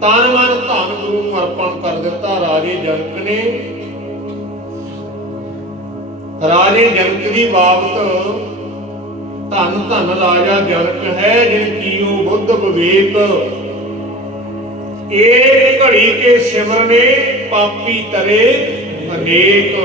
ਤਨ ਮਨ ਧਨ ਗੁਰੂ ਨੂੰ ਅਰਪਣ ਕਰ ਦਿੱਤਾ, ਰਾਜੇ ਜਨਕ ਨੇ। ਰਾਜੇ ਜਨਕ ਦੀ ਬਾਬਤ ਧਨ ਧਨ ਰਾਜਾ ਜਨਕ ਹੈ, ਜਿਨ ਕੀਓ ਬੁੱਧ ਵਿਵੇਕ। ਇਹ ਘੜੀ ਕੇ ਸਿਮਰਨੇ ਪਾਪੀ ਤਰੇ ਅਨੇਕ।